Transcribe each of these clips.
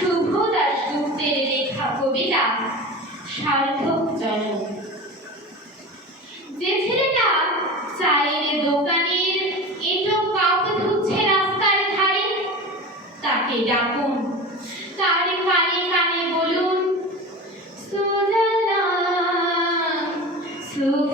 শুভ দাশগুপ্তের লেখা কবিতা সার্থক জনম যে ছেলেটা চায়ের দোকানের এটো কাপ ধুচ্ছে রাস্তার ধারে, তাকে ডাকুন, তার কানে কানে বলুন সুজলাম সুফলাম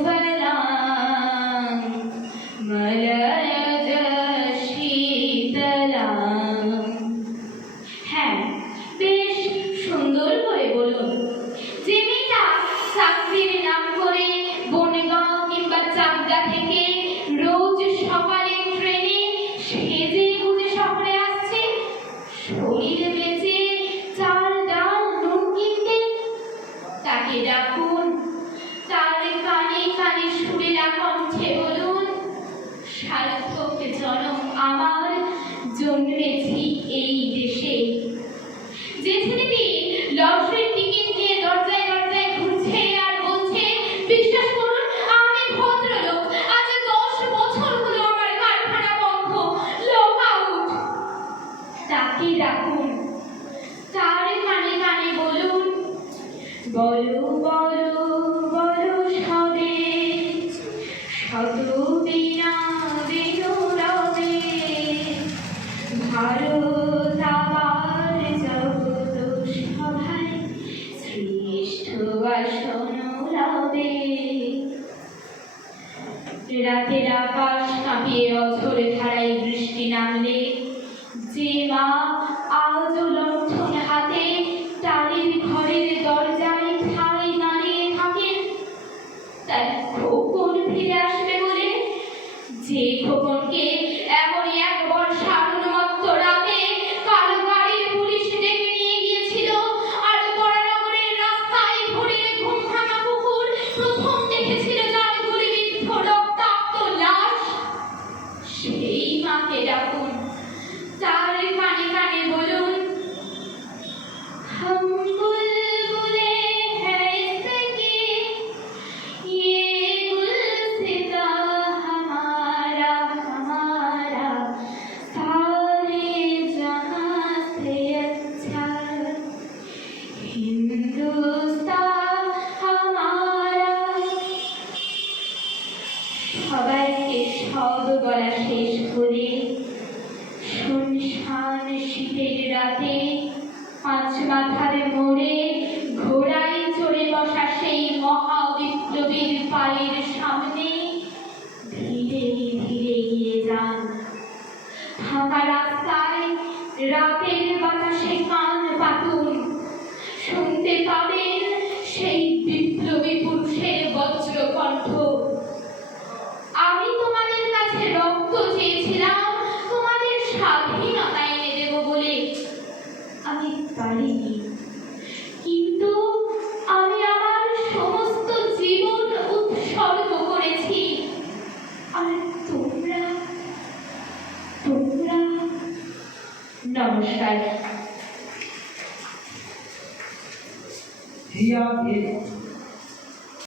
তাকে ডাকুন তার কানে কানে বলুন, বলো বলো বলো সবে শত বিনা বিনোরবে ভারত আবার জগত শ্রেষ্ঠ কাঁপিয়ে যে খোকনকে এমনই এক সবাইকে সব বলা শেষ করে। শুনশান শীতের রাতে পাঁচ মাথার মোড়ে ঘোড়ায় চড়ে বসা সেই মহা বিপ্লবীর পায়ের সামনে ধীরে ধীরে গিয়ে যান। ফাঁকা রাস্তায় রাতের বাতাসে কান পাতুন শুনতে পাবেন রক্ত চেয়েছিলাম, তোমাদের স্বাধীনতা এনে দেব বলে। আমি পারিনি। কিন্তু আমি আমার সমস্ত জীবন উৎসর্গ করেছি। আর তোমরা তোমরা, নমস্কার।